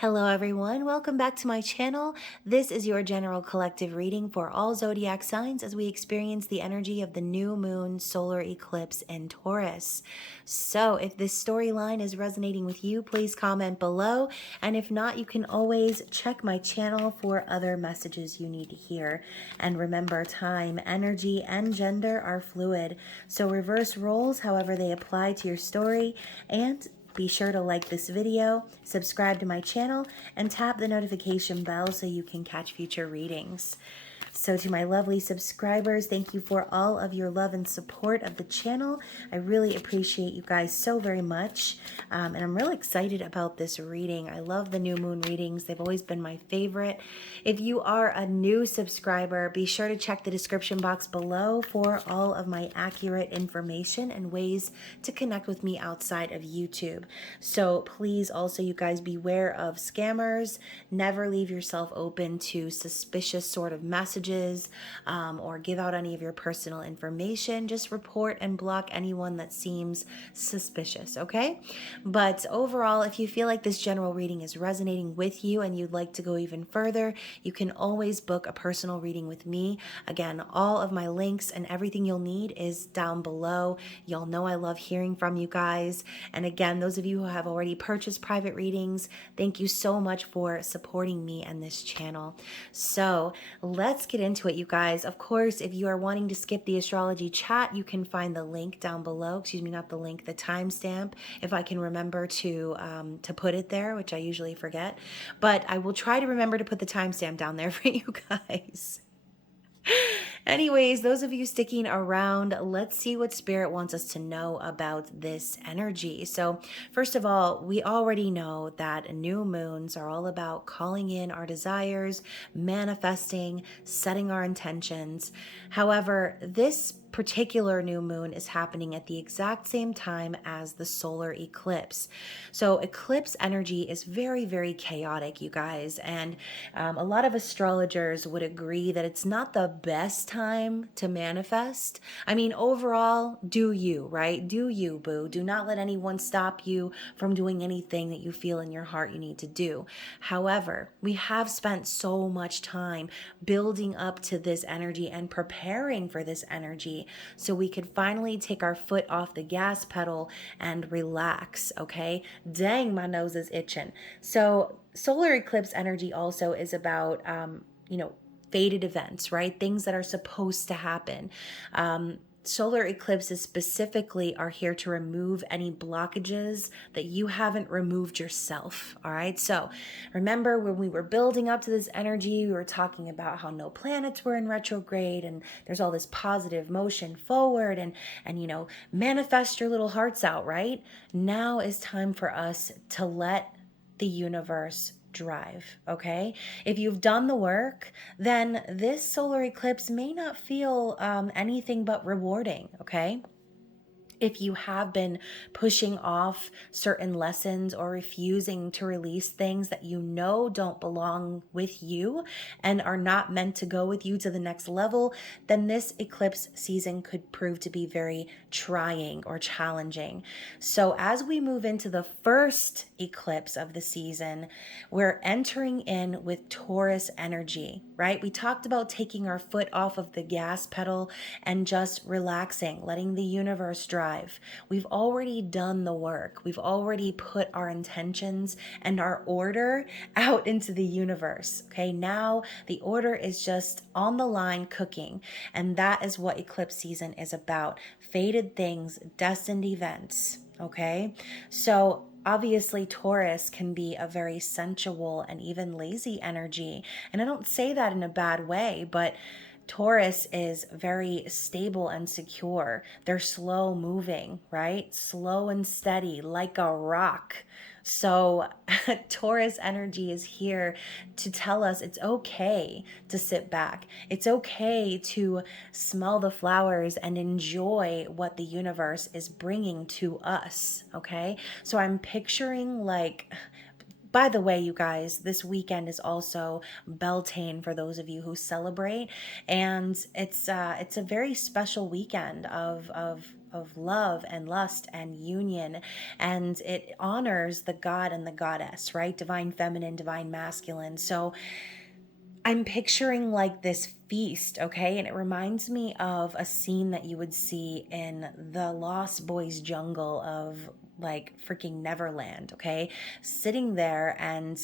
Hello everyone, welcome back to my channel. This is your general collective reading for all zodiac signs as we experience the energy of the new moon solar eclipse in Taurus. So if this storyline is resonating with you, please comment below. And if not, you can always check my channel for other messages you need to hear. And remember, time, energy, and gender are fluid. So reverse roles however they apply to your story, and be sure to like this video, subscribe to my channel, and tap the notification bell so you can catch future readings. So to my lovely subscribers, thank you for all of your love and support of the channel. I really appreciate you guys so very much. And I'm really excited about this reading. I love the new moon readings. They've always been my favorite. If you are a new subscriber, be sure to check the description box below for all of my accurate information and ways to connect with me outside of YouTube. So please also, you guys, beware of scammers. Never leave yourself open to suspicious sort of messages or give out any of your personal information. Just report and block anyone that seems suspicious, okay? But overall, if you feel like this general reading is resonating with you and you'd like to go even further, you can always book a personal reading with me. Again, all of my links and everything you'll need is down below. Y'all know I love hearing from you guys. And again, those of you who have already purchased private readings, thank you so much for supporting me and this channel. So let's get into it, you guys. Of course, if you are wanting to skip the astrology chat, you can find the link down below. Excuse me, not the link, the timestamp, if I can remember to put it there, which I usually forget. But I will try to remember to put the timestamp down there for you guys. Anyways, those of you sticking around, let's see what Spirit wants us to know about this energy. So first of all, we already know that new moons are all about calling in our desires, manifesting, setting our intentions. However, this particular new moon is happening at the exact same time as the solar eclipse. So eclipse energy is very, very chaotic, you guys. And a lot of astrologers would agree that it's not the best time to manifest. I mean, overall, do you, right? Do you, boo. Do not let anyone stop you from doing anything that you feel in your heart you need to do. However, we have spent so much time building up to this energy and preparing for this energy so we could finally take our foot off the gas pedal and relax, okay? Dang, my nose is itching. So solar eclipse energy also is about, fated events, right? Things that are supposed to happen. Solar eclipses specifically are here to remove any blockages that you haven't removed yourself. All right. So remember when we were building up to this energy, we were talking about how no planets were in retrograde and there's all this positive motion forward and manifest your little hearts out, right? Now is time for us to let the universe drive, okay? If you've done the work, then this solar eclipse may not feel anything but rewarding, okay? If you have been pushing off certain lessons or refusing to release things that you know don't belong with you and are not meant to go with you to the next level, then this eclipse season could prove to be very trying or challenging. So as we move into the first eclipse of the season, we're entering in with Taurus energy, right? We talked about taking our foot off of the gas pedal and just relaxing, letting the universe drive. We've already done the work. We've already put our intentions and our order out into the universe. Okay, now the order is just on the line cooking. And that is what eclipse season is about. Fated things, destined events. Okay, so obviously Taurus can be a very sensual and even lazy energy. And I don't say that in a bad way, but Taurus is very stable and secure. They're slow moving, right? Slow and steady, like a rock. So Taurus energy is here to tell us it's okay to sit back. It's okay to smell the flowers and enjoy what the universe is bringing to us, okay? So I'm picturing like, by the way, you guys, this weekend is also Beltane for those of you who celebrate, and it's a very special weekend of of love and lust and union, and it honors the god and the goddess, right? Divine feminine, divine masculine. So I'm picturing like this feast, okay? And it reminds me of a scene that you would see in the Lost Boys jungle of like freaking Neverland, okay? Sitting there and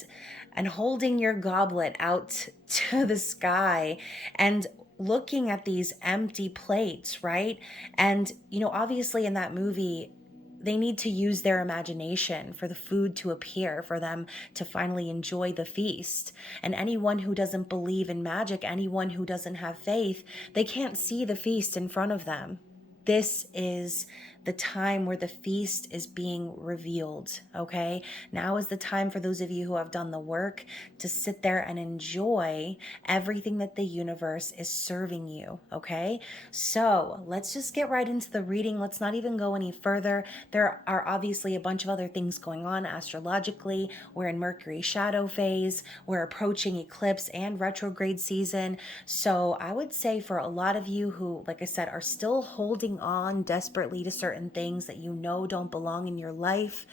holding your goblet out to the sky and looking at these empty plates, right? And obviously in that movie they need to use their imagination for the food to appear, for them to finally enjoy the feast. And anyone who doesn't believe in magic, anyone who doesn't have faith, they can't see the feast in front of them. This is the time where the feast is being revealed, okay? Now is the time for those of you who have done the work to sit there and enjoy everything that the universe is serving you, okay? So let's just get right into the reading. Let's not even go any further. There are obviously a bunch of other things going on astrologically. We're in Mercury shadow phase. We're approaching eclipse and retrograde season. So I would say for a lot of you who, like I said, are still holding on desperately to certain things that don't belong in your life,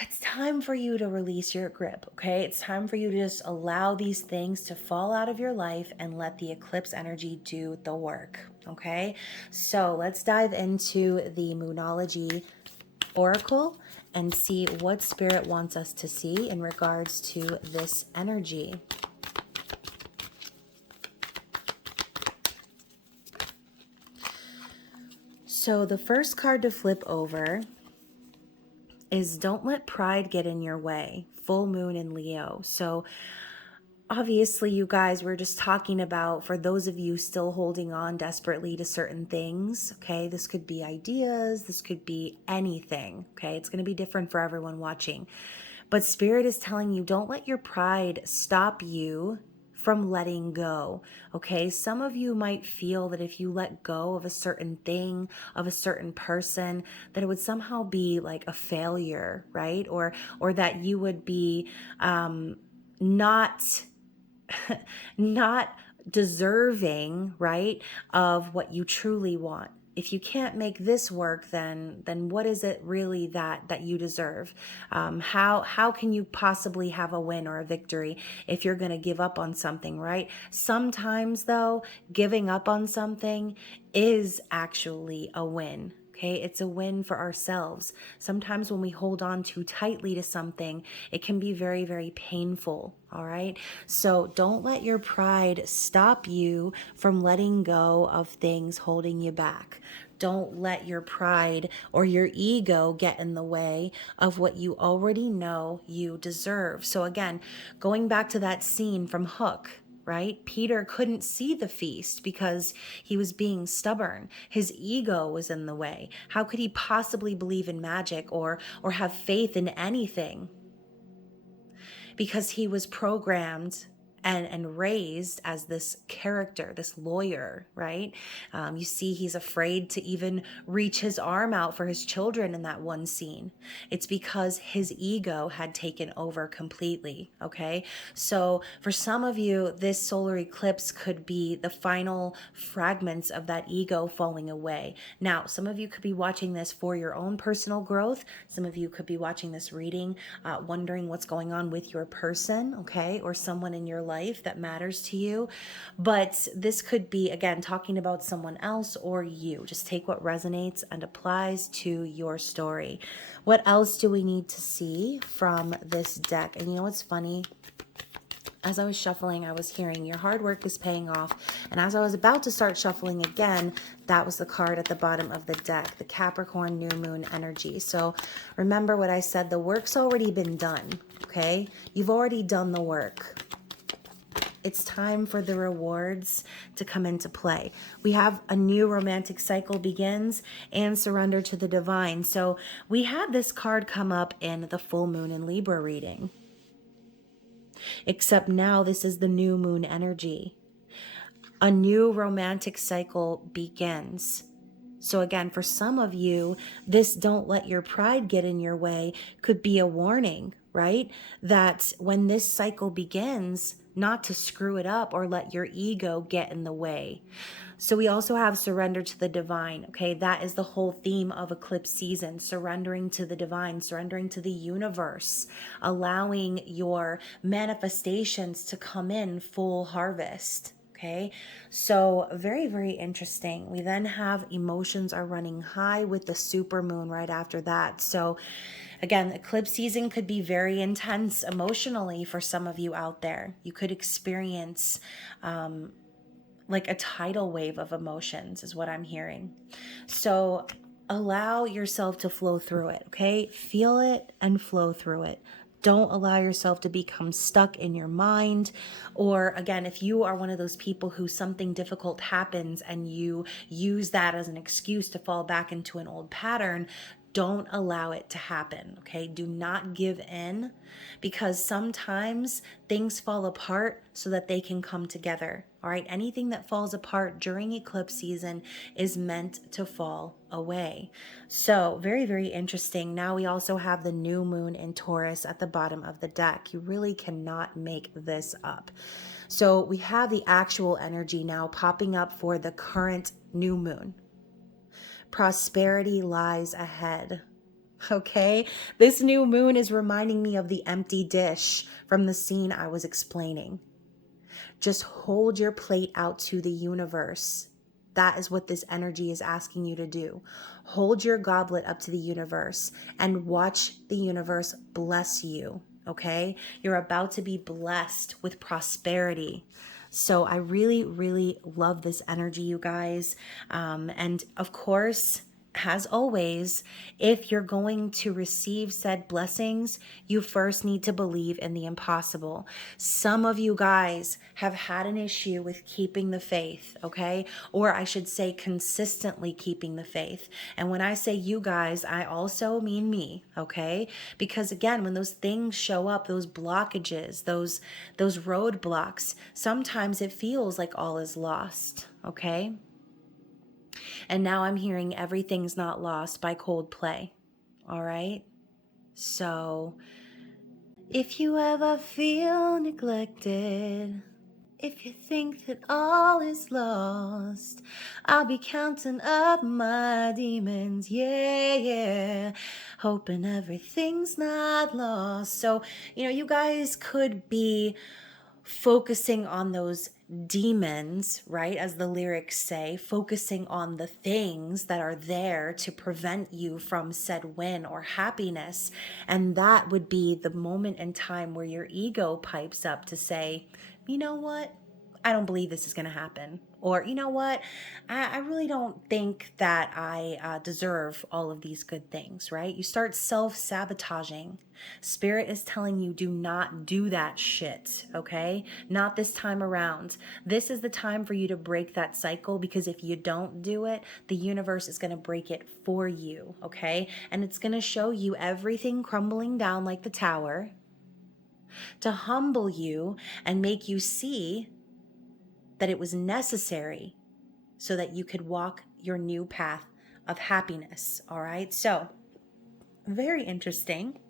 it's time for you to release your grip, okay? It's time for you to just allow these things to fall out of your life and let the eclipse energy do the work, okay? So let's dive into the Moonology Oracle and see what Spirit wants us to see in regards to this energy. So the first card to flip over is Don't Let Pride Get in Your Way, full moon in Leo. So obviously, you guys, we're just talking about, for those of you still holding on desperately to certain things, okay? This could be ideas, this could be anything, okay? It's going to be different for everyone watching. But Spirit is telling you, don't let your pride stop you from letting go, okay? Some of you might feel that if you let go of a certain thing, of a certain person, that it would somehow be like a failure, right? Or that you would be not not deserving, right, of what you truly want. If you can't make this work, then what is it really that you deserve? How can you possibly have a win or a victory if you're going to give up on something, right? Sometimes, though, giving up on something is actually a win. Okay, it's a win for ourselves. Sometimes when we hold on too tightly to something, it can be very, very painful. All right. So don't let your pride stop you from letting go of things holding you back. Don't let your pride or your ego get in the way of what you already know you deserve. So again, going back to that scene from Hook, right? Peter couldn't see the feast because he was being stubborn. His ego was in the way. How could he possibly believe in magic or have faith in anything? Because he was programmed and raised as this character, this lawyer, right? You see, he's afraid to even reach his arm out for his children in that one scene. It's because his ego had taken over completely, okay? So for some of you, this solar eclipse could be the final fragments of that ego falling away. Now, some of you could be watching this for your own personal growth. Some of you could be watching this reading, wondering what's going on with your person, okay? Or someone in your life that matters to you. But this could be, again, talking about someone else or you. Just take what resonates and applies to your story. What else do we need to see from this deck? And you know what's funny? As I was shuffling, I was hearing your hard work is paying off. And as I was about to start shuffling again, that was the card at the bottom of the deck, the Capricorn New Moon energy. So remember what I said, the work's already been done, okay? You've already done the work. It's time for the rewards to come into play. We have a new romantic cycle begins and surrender to the divine. So we had this card come up in the full moon in Libra reading. Except now this is the new moon energy. A new romantic cycle begins. So again, for some of you, this don't let your pride get in your way could be a warning, right? That when this cycle begins, not to screw it up or let your ego get in the way. So we also have surrender to the divine. Okay, that is the whole theme of eclipse season: surrendering to the divine, surrendering to the universe, allowing your manifestations to come in full harvest. Okay, so very, very interesting. We then have emotions are running high with the super moon right after that. So again, eclipse season could be very intense emotionally for some of you out there. You could experience like a tidal wave of emotions is what I'm hearing. So allow yourself to flow through it, okay? Feel it and flow through it. Don't allow yourself to become stuck in your mind. Or again, if you are one of those people who something difficult happens and you use that as an excuse to fall back into an old pattern, don't allow it to happen, okay? Do not give in, because sometimes things fall apart so that they can come together, all right? Anything that falls apart during eclipse season is meant to fall away. So very, very interesting. Now we also have the new moon in Taurus at the bottom of the deck. You really cannot make this up. So we have the actual energy now popping up for the current new moon. Prosperity lies ahead. Okay, this new moon is reminding me of the empty dish from the scene I was explaining. Just hold your plate out to the universe. That is what this energy is asking you to do. Hold your goblet up to the universe and watch the universe bless you. Okay, you're about to be blessed with prosperity. So I really, really love this energy, you guys. And of course, as always, if you're going to receive said blessings, you first need to believe in the impossible. Some of you guys have had an issue with keeping the faith, okay? Or I should say consistently keeping the faith. And when I say you guys, I also mean me, okay? Because again, when those things show up, those blockages, those roadblocks, sometimes it feels like all is lost, okay? And now I'm hearing Everything's Not Lost by Coldplay. All right? So, if you ever feel neglected, if you think that all is lost, I'll be counting up my demons, yeah, yeah, hoping everything's not lost. So, you guys could be focusing on those demons, right? As the lyrics say, focusing on the things that are there to prevent you from said win or happiness. And that would be the moment in time where your ego pipes up to say, you know what? I don't believe this is going to happen. Or, you know what? I really don't think that I deserve all of these good things, right? You start self-sabotaging. Spirit is telling you, do not do that shit, okay? Not this time around. This is the time for you to break that cycle, because if you don't do it, the universe is going to break it for you, okay? And it's going to show you everything crumbling down like the tower to humble you and make you see that it was necessary so that you could walk your new path of happiness, all right? So, very interesting,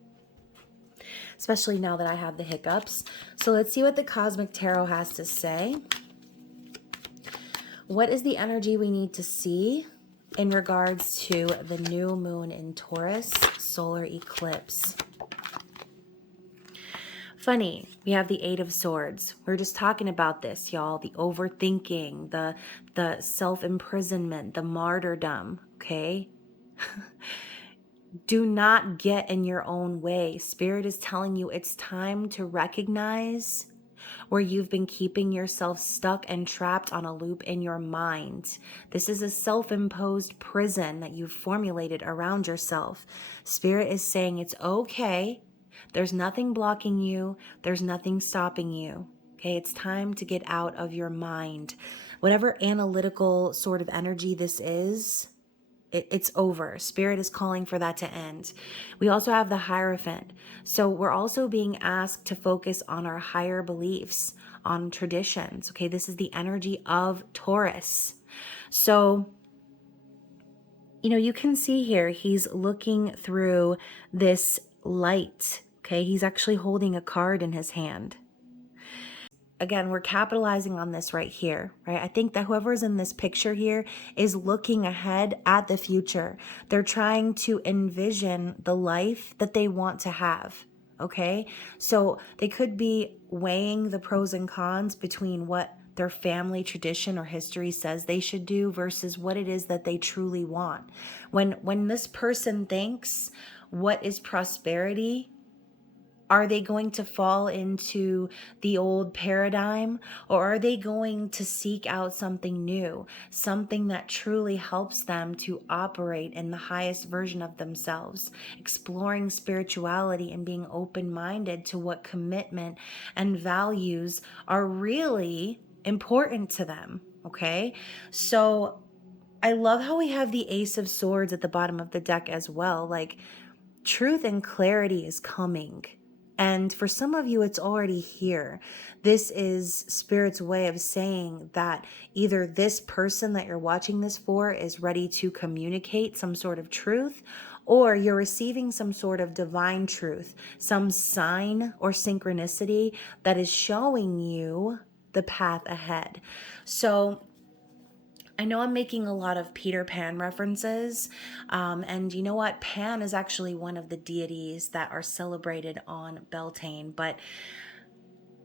especially now that I have the hiccups. So let's see what the Cosmic Tarot has to say. What is the energy we need to see in regards to the new moon in Taurus solar eclipse? Funny, we have the Eight of Swords. We're just talking about this, y'all. The overthinking, the self-imprisonment, the martyrdom, okay? Do not get in your own way. Spirit is telling you it's time to recognize where you've been keeping yourself stuck and trapped on a loop in your mind. This is a self-imposed prison that you've formulated around yourself. Spirit is saying it's okay. There's nothing blocking you. There's nothing stopping you. Okay, it's time to get out of your mind. Whatever analytical sort of energy this is, it's over. Spirit is calling for that to end. We also have the Hierophant. So we're also being asked to focus on our higher beliefs, on traditions. Okay, this is the energy of Taurus. So, you can see here, he's looking through this light. Okay, he's actually holding a card in his hand. again, we're capitalizing on this right here, right? I think that whoever's in this picture here is looking ahead at the future. They're trying to envision the life that they want to have, okay? So they could be weighing the pros and cons between what their family tradition or history says they should do versus what it is that they truly want. When this person thinks, what is prosperity? Are they going to fall into the old paradigm, or are they going to seek out something new, something that truly helps them to operate in the highest version of themselves, exploring spirituality and being open-minded to what commitment and values are really important to them, okay? So I love how we have the Ace of Swords at the bottom of the deck as well. Like, truth and clarity is coming. And for some of you, it's already here. This is Spirit's way of saying that either this person that you're watching this for is ready to communicate some sort of truth, or you're receiving some sort of divine truth, some sign or synchronicity that is showing you the path ahead. So I know I'm making a lot of Peter Pan references, and you know what? Pan is actually one of the deities that are celebrated on Beltane, but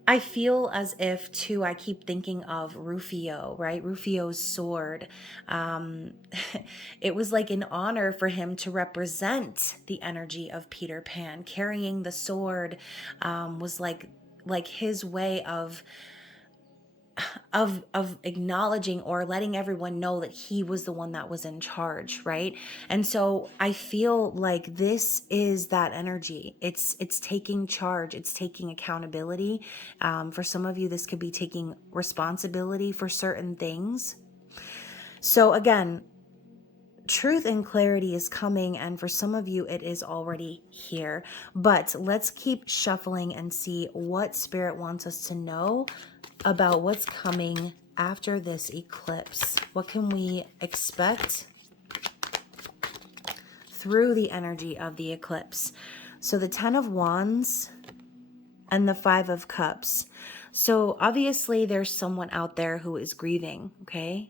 I feel as if, too, I keep thinking of Rufio, right? Rufio's sword. It was like an honor for him to represent the energy of Peter Pan. Carrying the sword was like his way of acknowledging or letting everyone know that he was the one that was in charge, right? And so I feel like this is that energy. It's taking charge. It's taking accountability. For some of you, this could be taking responsibility for certain things. So again, truth and clarity is coming, and for some of you, it is already here. But let's keep shuffling and see what Spirit wants us to know about what's coming after this eclipse. What can we expect through the energy of the eclipse? So the 10 of Wands and the 5 of Cups. So obviously there's someone out there who is grieving, okay?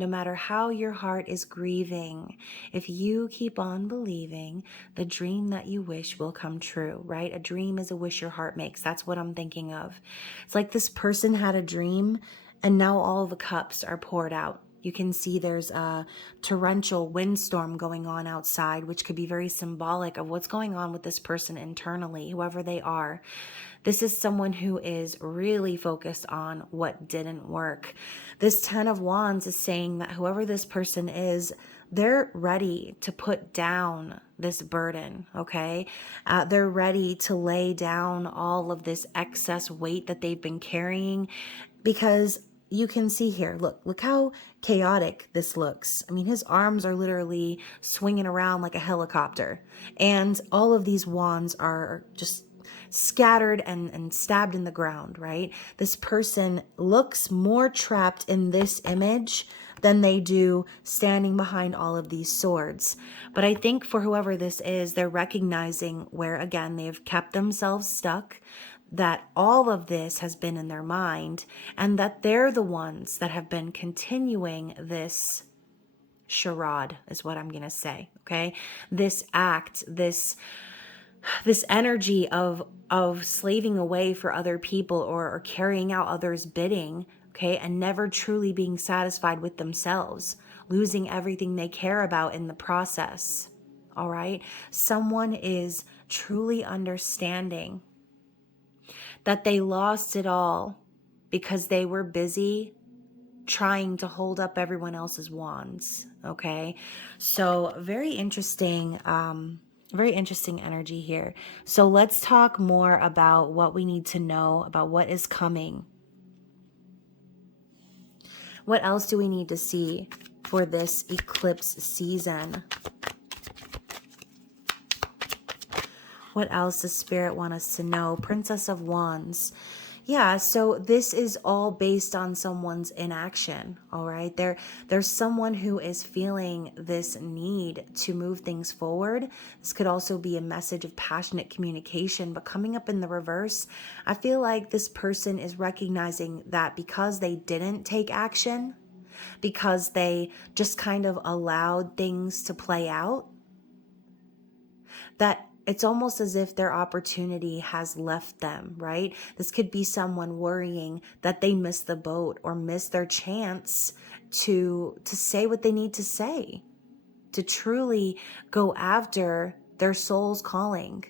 No matter how your heart is grieving, if you keep on believing, the dream that you wish will come true, right? A dream is a wish your heart makes. That's what I'm thinking of. It's like this person had a dream and now all the cups are poured out. You can see there's a torrential windstorm going on outside, which could be very symbolic of what's going on with this person internally, whoever they are. This is someone who is really focused on what didn't work. This 10 of Wands is saying that whoever this person is, they're ready to put down this burden, okay? They're ready to lay down all of this excess weight that they've been carrying, because you can see here, look how chaotic this looks. I mean, his arms are literally swinging around like a helicopter, and all of these wands are just scattered and stabbed in the ground, right? This person looks more trapped in this image than they do standing behind all of these swords. But I think for whoever this is, they're recognizing where, again, they've kept themselves stuck, that all of this has been in their mind, and that they're the ones that have been continuing this charade, is what I'm going to say, okay? This act, this energy of slaving away for other people, or carrying out others' bidding, okay, and never truly being satisfied with themselves, losing everything they care about in the process, all right? Someone is truly understanding that they lost it all because they were busy trying to hold up everyone else's wands, okay? So very interesting energy here. So let's talk more about what we need to know about what is coming. What else do we need to see for this eclipse season? What else does Spirit want us to know? Princess of Wands. Yeah, so this is all based on someone's inaction, all right? There's someone who is feeling this need to move things forward. This could also be a message of passionate communication, but coming up in the reverse, I feel like this person is recognizing that because they didn't take action, because they just kind of allowed things to play out, that it's almost as if their opportunity has left them, right? This could be someone worrying that they missed the boat or missed their chance to say what they need to say, to truly go after their soul's calling.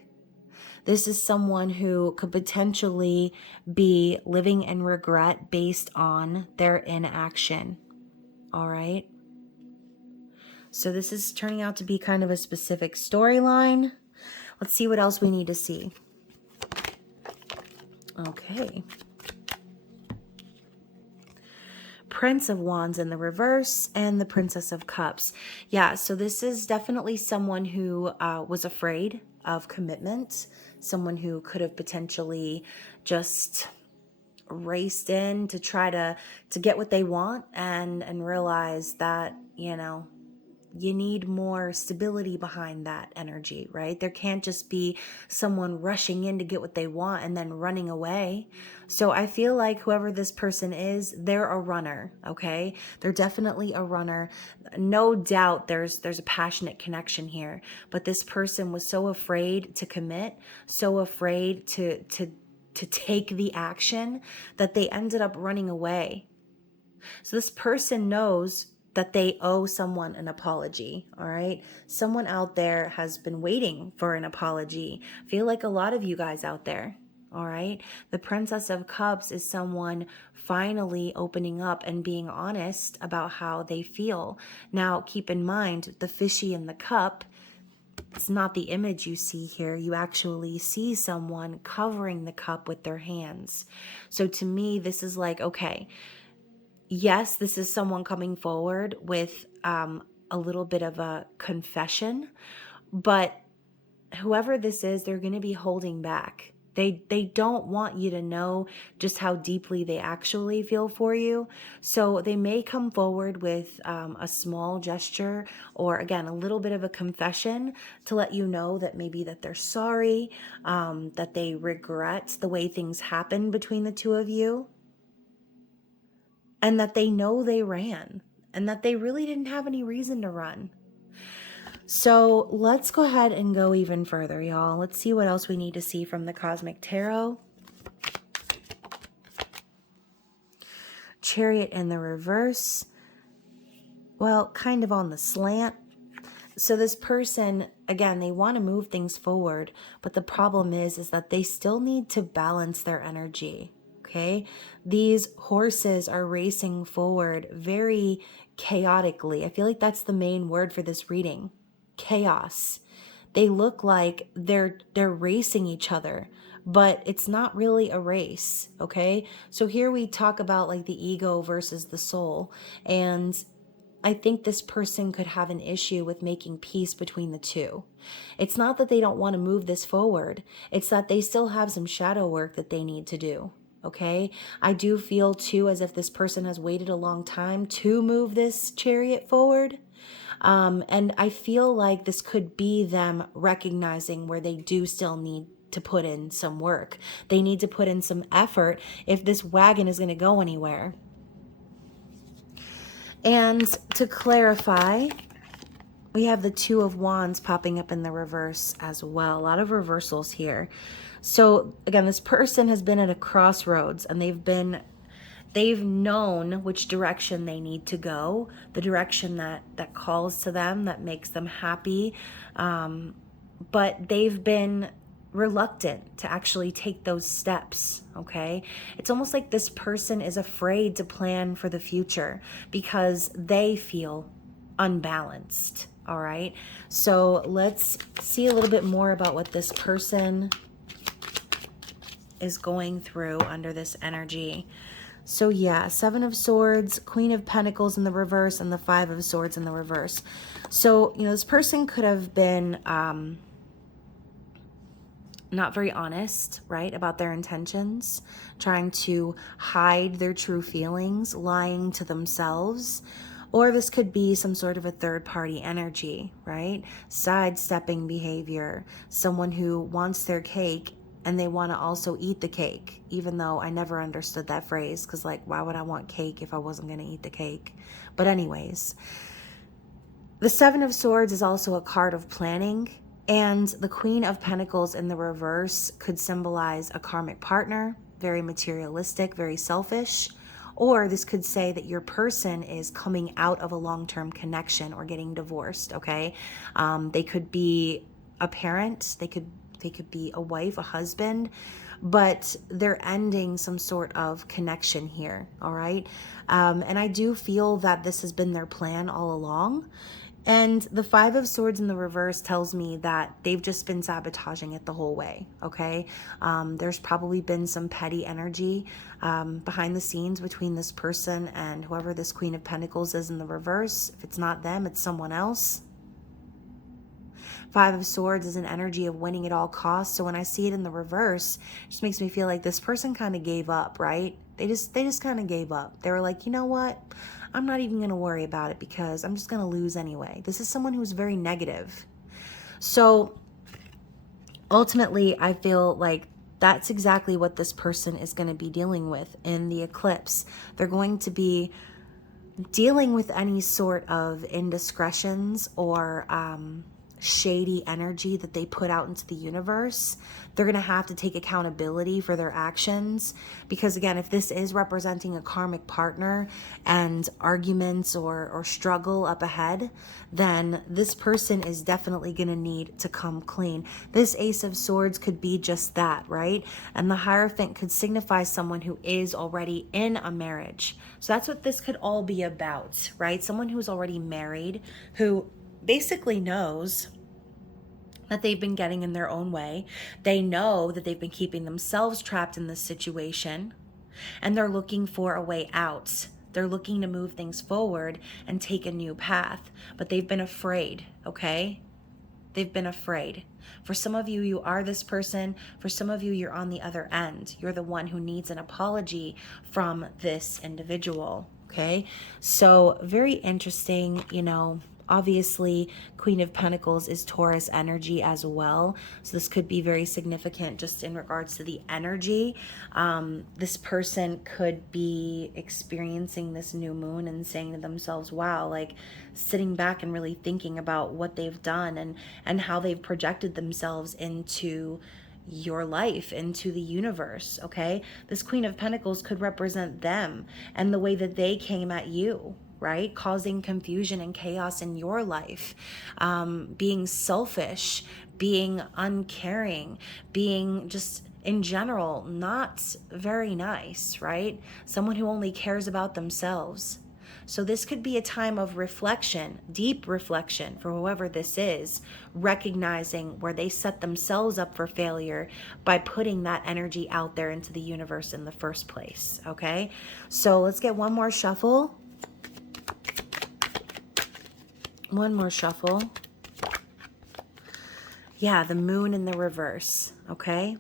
This is someone who could potentially be living in regret based on their inaction, all right? So this is turning out to be kind of a specific storyline. Let's see what else we need to see. Okay. Prince of Wands in the reverse and the Princess of Cups. Yeah, so this is definitely someone who was afraid of commitment. Someone who could have potentially just raced in to try to get what they want and realize that, you know, you need more stability behind that energy, right? There can't just be someone rushing in to get what they want and then running away. So I feel like whoever this person is, they're a runner, okay? They're definitely a runner. No doubt there's a passionate connection here, but this person was so afraid to commit, so afraid to take the action that they ended up running away. So this person knows that they owe someone an apology, all right? Someone out there has been waiting for an apology. I feel like a lot of you guys out there, all right? The Princess of Cups is someone finally opening up and being honest about how they feel. Now, keep in mind, the fishy in the cup, it's not the image you see here. You actually see someone covering the cup with their hands. So to me, this is like, okay, yes, this is someone coming forward with a little bit of a confession, but whoever this is, they're going to be holding back. They don't want you to know just how deeply they actually feel for you. So they may come forward with a small gesture or, again, a little bit of a confession to let you know that maybe that they're sorry, that they regret the way things happened between the two of you, and that they know they ran and that they really didn't have any reason to run. So let's go ahead and go even further, y'all. Let's see what else we need to see from the Cosmic Tarot. Chariot in the reverse. Well, kind of on the slant. So this person, again, they want to move things forward, but the problem is that they still need to balance their energy. Okay, these horses are racing forward very chaotically. I feel like that's the main word for this reading. Chaos. They look like they're racing each other, but it's not really a race. Okay, so here we talk about like the ego versus the soul, and I think this person could have an issue with making peace between the two. It's not that they don't want to move this forward. It's that they still have some shadow work that they need to do. Okay, I do feel too as if this person has waited a long time to move this chariot forward. And I feel like this could be them recognizing where they do still need to put in some work. They need to put in some effort if this wagon is going to go anywhere. And to clarify, we have the Two of Wands popping up in the reverse as well. A lot of reversals here. So again, this person has been at a crossroads and they've known which direction they need to go, the direction that calls to them, that makes them happy. But they've been reluctant to actually take those steps, okay? It's almost like this person is afraid to plan for the future because they feel unbalanced, all right? So let's see a little bit more about what this person is going through under this energy. So yeah, Seven of Swords, Queen of Pentacles in the reverse, and the Five of Swords in the reverse. So, you know, this person could have been not very honest, right, about their intentions, trying to hide their true feelings, lying to themselves. Or this could be some sort of a third party energy, right? Sidestepping behavior, someone who wants their cake and they want to also eat the cake, even though I never understood that phrase, because, like, why would I want cake if I wasn't going to eat the cake? But anyways, the Seven of Swords is also a card of planning, and the Queen of Pentacles in the reverse could symbolize a karmic partner, very materialistic, very selfish. Or this could say that your person is coming out of a long-term connection or getting divorced, okay? They could be a parent, they could be a wife, a husband, but they're ending some sort of connection here, all right? And I do feel that this has been their plan all along. And the Five of Swords in the reverse tells me that they've just been sabotaging it the whole way, okay? There's probably been some petty energy behind the scenes between this person and whoever this Queen of Pentacles is in the reverse. If it's not them, it's someone else. Five of Swords is an energy of winning at all costs. So when I see it in the reverse, it just makes me feel like this person kind of gave up, right? They just kind of gave up. They were like, you know what? I'm not even going to worry about it because I'm just going to lose anyway. This is someone who's very negative. So ultimately, I feel like that's exactly what this person is going to be dealing with in the eclipse. They're going to be dealing with any sort of indiscretions or shady energy that they put out into the universe. They're going to have to take accountability for their actions, because again, if this is representing a karmic partner and arguments or struggle up ahead, then this person is definitely going to need to come clean. This Ace of Swords could be just that, right? And the Hierophant could signify someone who is already in a marriage. So that's what this could all be about, right? Someone who's already married, who basically knows that they've been getting in their own way. They know that they've been keeping themselves trapped in this situation, and they're looking for a way out. They're looking to move things forward and take a new path, but they've been afraid, okay? They've been afraid. For some of you, you are this person. For some of you, you're on the other end. You're the one who needs an apology from this individual, okay? So very interesting, you know. Obviously, Queen of Pentacles is Taurus energy as well. So this could be very significant just in regards to the energy. This person could be experiencing this new moon and saying to themselves, wow, like sitting back and really thinking about what they've done and how they've projected themselves into your life, into the universe, okay? This Queen of Pentacles could represent them and the way that they came at you, right? Causing confusion and chaos in your life, being selfish, being uncaring, being just in general not very nice, right? Someone who only cares about themselves. So this could be a time of reflection, deep reflection for whoever this is, recognizing where they set themselves up for failure by putting that energy out there into the universe in the first place, okay? So let's get one more shuffle. One more shuffle. Yeah, the moon in the reverse, okay?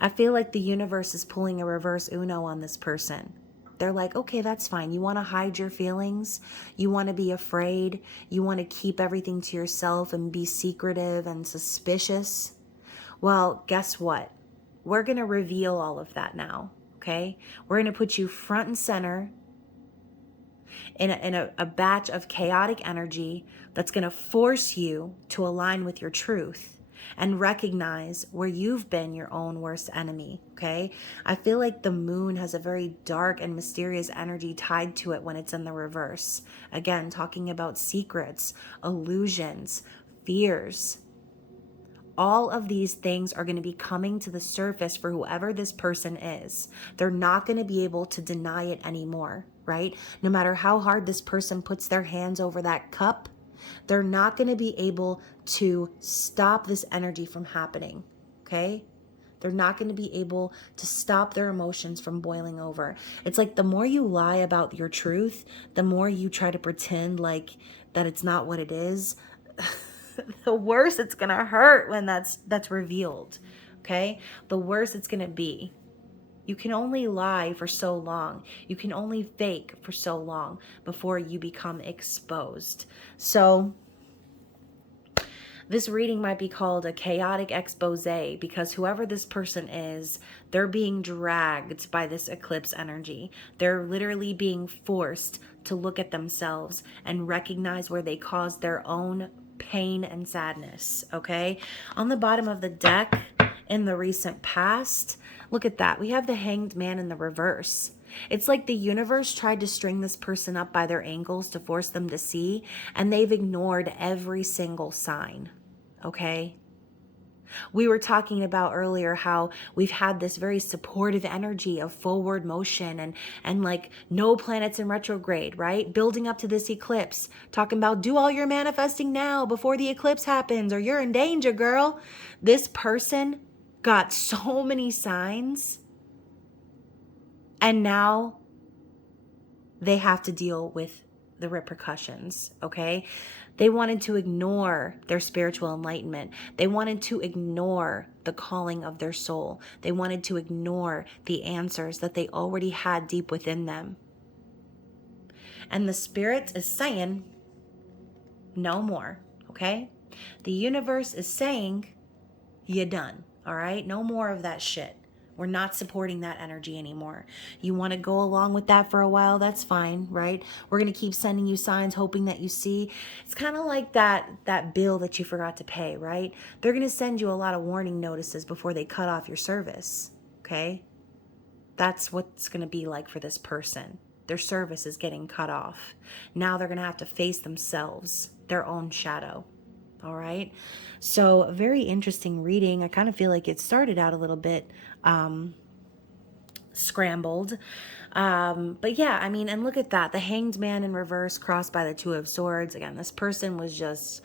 I feel like the universe is pulling a reverse Uno on this person. They're like, okay, that's fine. You want to hide your feelings. You want to be afraid. You want to keep everything to yourself and be secretive and suspicious. Well, guess what? We're going to reveal all of that now, okay? We're going to put you front and center in a batch of chaotic energy that's going to force you to align with your truth and recognize where you've been your own worst enemy, okay? I feel like the moon has a very dark and mysterious energy tied to it when it's in the reverse. Again, talking about secrets, illusions, fears. All of these things are going to be coming to the surface for whoever this person is. They're not going to be able to deny it anymore, right? No matter how hard this person puts their hands over that cup, they're not going to be able to stop this energy from happening, okay? They're not going to be able to stop their emotions from boiling over. It's like the more you lie about your truth, the more you try to pretend like that it's not what it is, the worse it's going to hurt when that's revealed. Okay? The worse it's going to be. You can only lie for so long. You can only fake for so long before you become exposed. So this reading might be called a chaotic expose, because whoever this person is, they're being dragged by this eclipse energy. They're literally being forced to look at themselves and recognize where they caused their own pain and sadness, okay? On the bottom of the deck, in the recent past, look at that. We have the Hanged Man in the reverse. It's like the universe tried to string this person up by their ankles to force them to see, and they've ignored every single sign. Okay? We were talking about earlier how we've had this very supportive energy of forward motion and like no planets in retrograde, right? Building up to this eclipse, talking about do all your manifesting now before the eclipse happens or you're in danger, girl. This person got so many signs and now they have to deal with the repercussions, okay? They wanted to ignore their spiritual enlightenment. They wanted to ignore the calling of their soul. They wanted to ignore the answers that they already had deep within them. And the spirit is saying, no more, okay? The universe is saying, you're done, all right? No more of that shit. We're not supporting that energy anymore. You want to go along with that for a while, that's fine, right? We're going to keep sending you signs, hoping that you see. It's kind of like that bill that you forgot to pay, right? They're going to send you a lot of warning notices before they cut off your service, okay? That's what's going to be like for this person. Their service is getting cut off. Now they're going to have to face themselves, their own shadow. All right. So a very interesting reading. I kind of feel like it started out a little bit scrambled. But yeah, I mean, and look at that. The Hanged Man in reverse crossed by the Two of Swords. Again, this person was just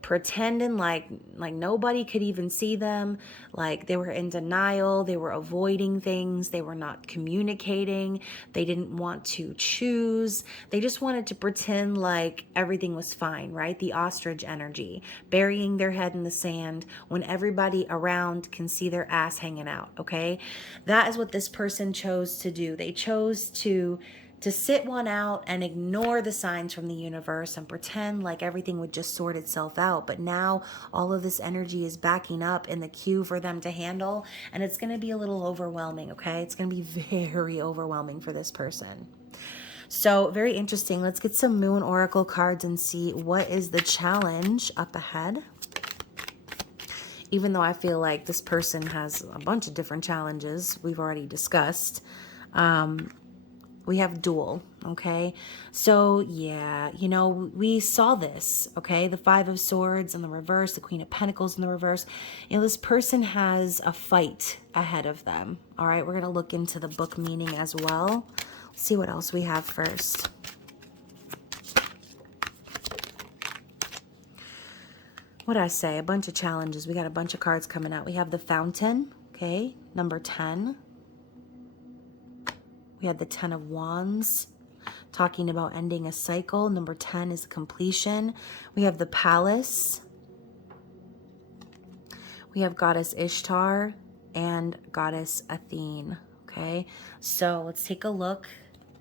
pretending like nobody could even see them, like they were in denial, they were avoiding things, they were not communicating, they didn't want to choose, they just wanted to pretend like everything was fine, right? The ostrich energy, burying their head in the sand when everybody around can see their ass hanging out, okay? That is what this person chose to do. They chose to sit one out and ignore the signs from the universe and pretend like everything would just sort itself out. But now all of this energy is backing up in the queue for them to handle, and it's going to be a little overwhelming, okay? It's going to be very overwhelming for this person. So very interesting. Let's get some Moon Oracle cards and see what is the challenge up ahead. Even though I feel like this person has a bunch of different challenges we've already discussed. We have dual, okay? So, yeah, you know, we saw this, okay? The Five of Swords in the reverse, the Queen of Pentacles in the reverse. You know, this person has a fight ahead of them, all right? We're going to look into the book meaning as well. Let's see what else we have first. What did I say? A bunch of challenges. We got a bunch of cards coming out. We have the Fountain, okay? Number 10. We had the 10 of Wands, talking about ending a cycle. Number 10 is completion. We have the Palace. We have Goddess Ishtar and Goddess Athene, okay? So let's take a look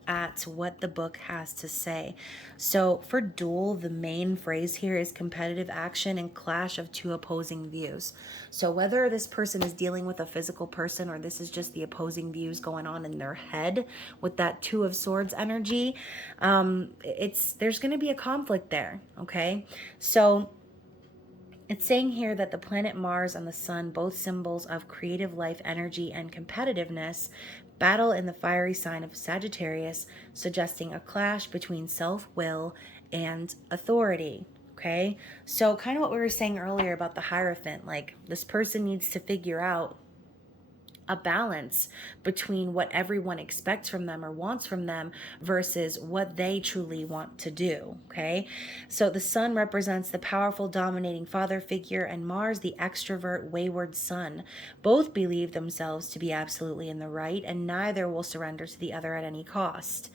at what the book has to say. So for dual, the main phrase here is competitive action and clash of two opposing views. So whether this person is dealing with a physical person or this is just the opposing views going on in their head with that Two of Swords energy, there's going to be a conflict there, okay? So it's saying here that the planet Mars and the Sun, both symbols of creative life energy and competitiveness, battle in the fiery sign of Sagittarius, suggesting a clash between self-will and authority, okay? So kind of what we were saying earlier about the Hierophant, like this person needs to figure out a balance between what everyone expects from them or wants from them versus what they truly want to do, okay? So the Sun represents the powerful, dominating father figure, and Mars, the extrovert, wayward son. Both believe themselves to be absolutely in the right, and neither will surrender to the other at any cost.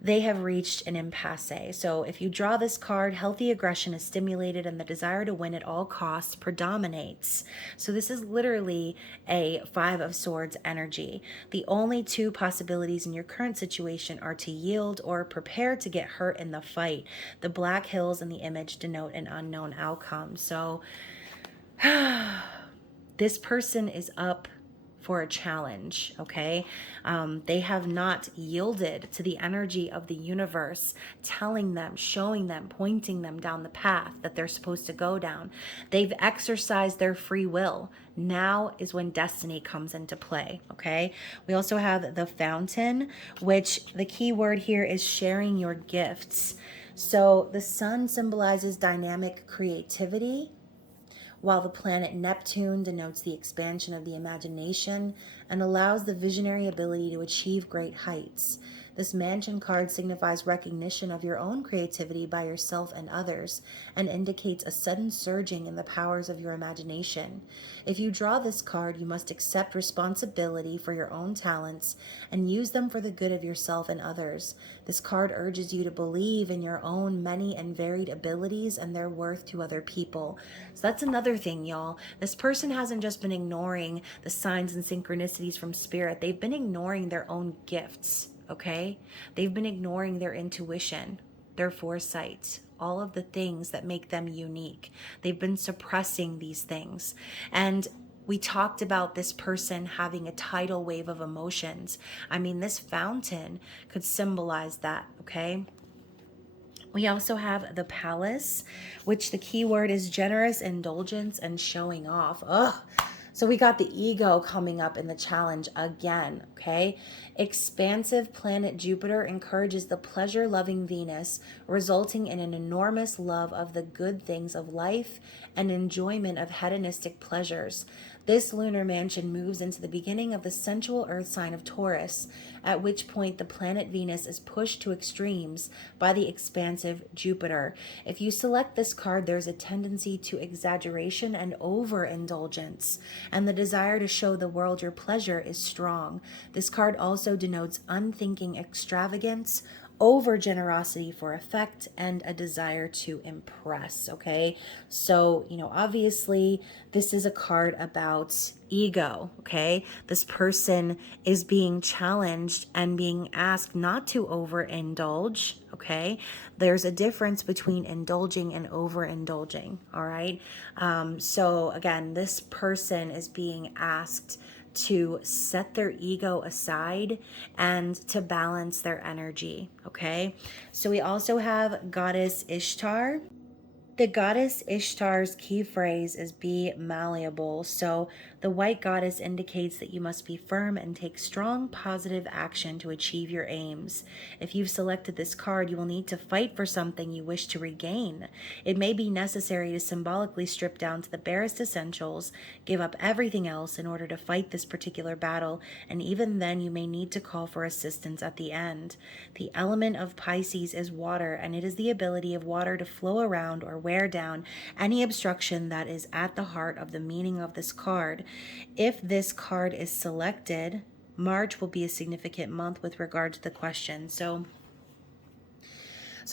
they have reached an impasse. So if you draw this card, healthy aggression is stimulated and the desire to win at all costs predominates. So this is literally a Five of Swords energy. The only two possibilities in your current situation are to yield or prepare to get hurt in the fight. The black hills in the image denote an unknown outcome. So this person is up for a challenge, okay? They have not yielded to the energy of the universe, telling them, showing them, pointing them down the path that they're supposed to go down. They've exercised their free will. Now is when destiny comes into play, okay? We also have the Fountain, which the key word here is sharing your gifts. So the sun symbolizes dynamic creativity, while the planet Neptune denotes the expansion of the imagination and allows the visionary ability to achieve great heights. This Mansion card signifies recognition of your own creativity by yourself and others, and indicates a sudden surging in the powers of your imagination. If you draw this card, you must accept responsibility for your own talents and use them for the good of yourself and others. This card urges you to believe in your own many and varied abilities and their worth to other people. So that's another thing, y'all. This person hasn't just been ignoring the signs and synchronicities from spirit. They've been ignoring their own gifts, okay? They've been ignoring their intuition, their foresight, all of the things that make them unique. They've been suppressing these things. And we talked about this person having a tidal wave of emotions. I mean, this fountain could symbolize that, okay? We also have the Palace, which the key word is generous indulgence and showing off. Ugh. So we got the ego coming up in the challenge again, okay? Expansive planet Jupiter encourages the pleasure-loving Venus, resulting in an enormous love of the good things of life and enjoyment of hedonistic pleasures. This lunar mansion moves into the beginning of the sensual earth sign of Taurus, at which point the planet Venus is pushed to extremes by the expansive Jupiter. If you select this card, there's a tendency to exaggeration and overindulgence, and the desire to show the world your pleasure is strong. This card also denotes unthinking extravagance, over generosity for effect, and a desire to impress, okay? So, obviously this is a card about ego, okay? This person is being challenged and being asked not to overindulge, okay? There's a difference between indulging and overindulging, all right? So again, this person is being asked to set their ego aside and to balance their energy, okay? So we also have Goddess Ishtar. The goddess Ishtar's key phrase is be malleable. So the white goddess indicates that you must be firm and take strong positive action to achieve your aims. If you've selected this card, you will need to fight for something you wish to regain. It may be necessary to symbolically strip down to the barest essentials, give up everything else in order to fight this particular battle, and even then you may need to call for assistance at the end. The element of Pisces is water, and it is the ability of water to flow around or wear down any obstruction that is at the heart of the meaning of this card. If this card is selected, March will be a significant month with regard to the question. So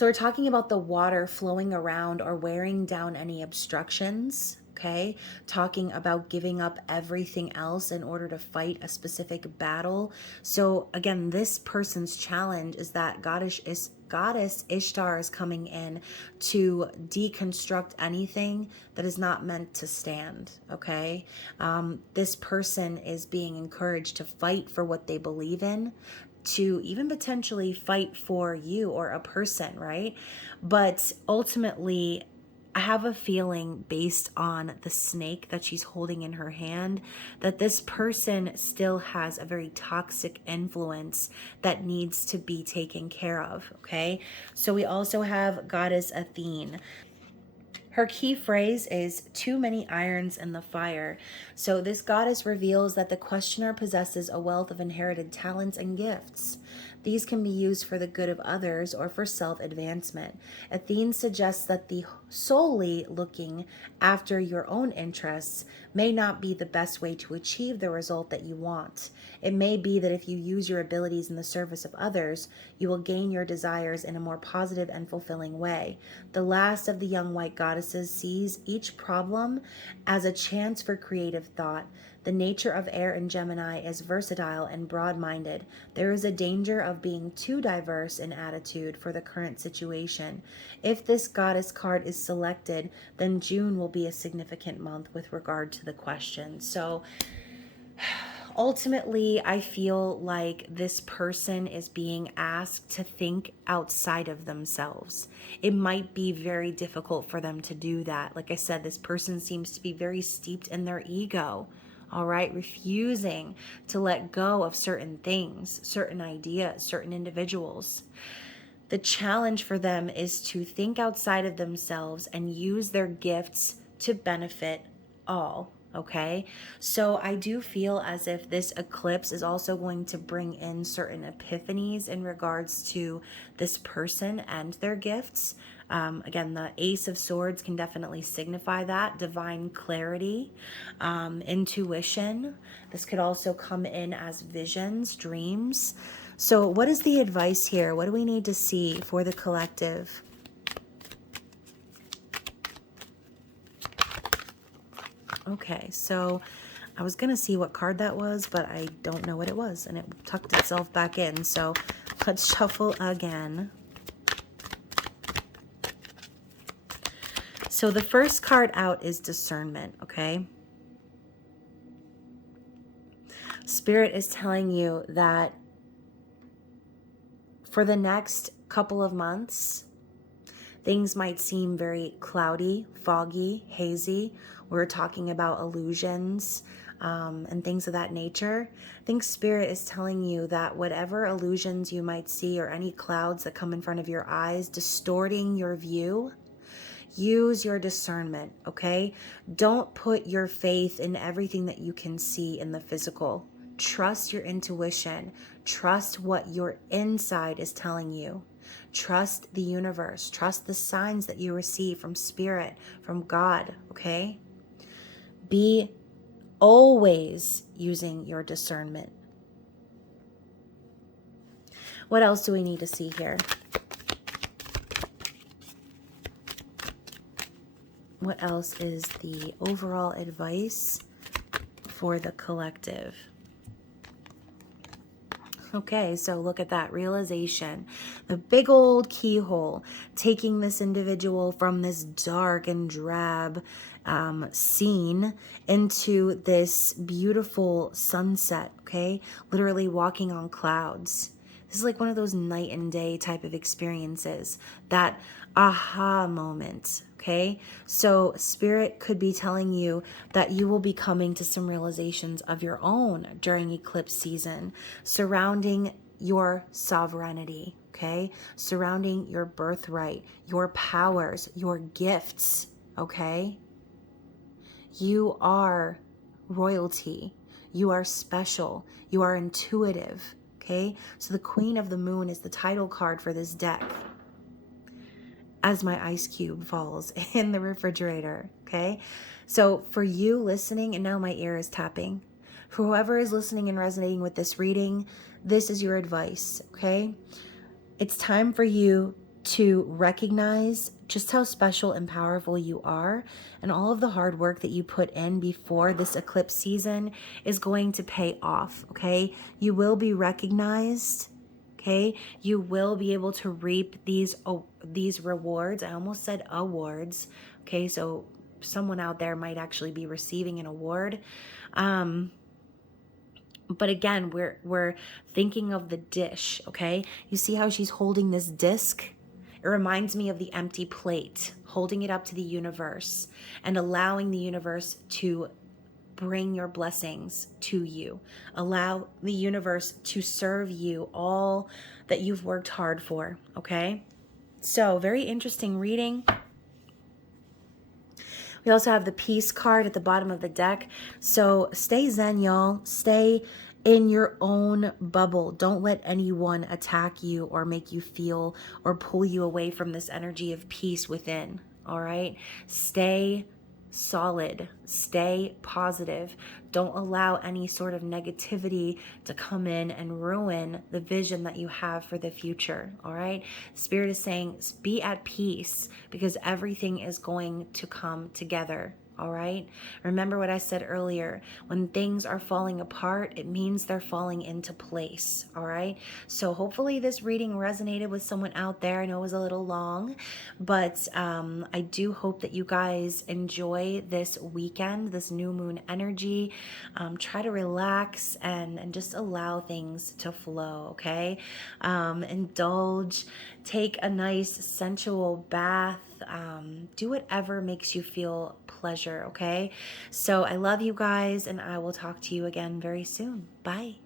we're talking about the water flowing around or wearing down any obstructions, okay? Talking about giving up everything else in order to fight a specific battle. So again, this person's challenge is that Goddess Ishtar is coming in to deconstruct anything that is not meant to stand, okay? This person is being encouraged to fight for what they believe in, to even potentially fight for you or a person, right? But ultimately, I have a feeling based on the snake that she's holding in her hand that this person still has a very toxic influence that needs to be taken care of, okay? So we also have Goddess Athene. Her key phrase is too many irons in the fire. So this goddess reveals that the questioner possesses a wealth of inherited talents and gifts. These can be used for the good of others or for self-advancement. Athene suggests that the solely looking after your own interests may not be the best way to achieve the result that you want. It may be that if you use your abilities in the service of others, you will gain your desires in a more positive and fulfilling way. The last of the young white goddesses sees each problem as a chance for creative thought. The nature of air in Gemini is versatile and broad-minded. There is a danger of being too diverse in attitude for the current situation. If this goddess card is selected, then June will be a significant month with regard to the question. So ultimately, I feel like this person is being asked to think outside of themselves. It might be very difficult for them to do that. Like I said, this person seems to be very steeped in their ego. All right, refusing to let go of certain things, certain ideas, certain individuals. The challenge for them is to think outside of themselves and use their gifts to benefit all. Okay, so I do feel as if this eclipse is also going to bring in certain epiphanies in regards to this person and their gifts. Again, the Ace of Swords can definitely signify that divine clarity, intuition. This could also come in as visions, dreams. So what is the advice here? What do we need to see for the collective? Okay, so I was going to see what card that was, but I don't know what it was, and it tucked itself back in. So let's shuffle again. So the first card out is discernment, okay? Spirit is telling you that for the next couple of months, things might seem very cloudy, foggy, hazy. We're talking about illusions and things of that nature. I think Spirit is telling you that whatever illusions you might see or any clouds that come in front of your eyes, distorting your view, use your discernment, okay? Don't put your faith in everything that you can see in the physical. Trust your intuition. Trust what your inside is telling you. Trust the universe. Trust the signs that you receive from Spirit, from God, okay? Be always using your discernment. What else do we need to see here? What else is the overall advice for the collective? Okay, so look at that realization. The big old keyhole, taking this individual from this dark and drab scene into this beautiful sunset, okay? Literally walking on clouds. This is like one of those night and day type of experiences. That aha moment, okay? So Spirit could be telling you that you will be coming to some realizations of your own during eclipse season, surrounding your sovereignty, okay? Surrounding your birthright, your powers, your gifts, okay? You are royalty. You are special. You are intuitive, okay? So the Queen of the Moon is the title card for this deck, as my ice cube falls in the refrigerator, okay? So for you listening, and now my ear is tapping, for whoever is listening and resonating with this reading, this is your advice, okay? It's time for you to recognize just how special and powerful you are, and all of the hard work that you put in before this eclipse season is going to pay off, okay? You will be recognized. Okay, you will be able to reap these rewards. I almost said awards. Okay, so someone out there might actually be receiving an award. But again, we're thinking of the dish. Okay, you see how she's holding this disc? It reminds me of the empty plate, holding it up to the universe and allowing the universe to bring your blessings to you. Allow the universe to serve you all that you've worked hard for, okay? So, very interesting reading. We also have the Peace card at the bottom of the deck. So, stay zen, y'all. Stay in your own bubble. Don't let anyone attack you or make you feel or pull you away from this energy of peace within, all right? Stay solid, stay positive. Don't allow any sort of negativity to come in and ruin the vision that you have for the future. All right. Spirit is saying be at peace because everything is going to come together. All right. Remember what I said earlier. When things are falling apart, it means they're falling into place. All right. So hopefully this reading resonated with someone out there. I know it was a little long, but I do hope that you guys enjoy this weekend, this new moon energy. Try to relax and just allow things to flow. Okay. Indulge, take a nice sensual bath. Do whatever makes you feel pleasure, okay? So I love you guys, and I will talk to you again very soon. Bye.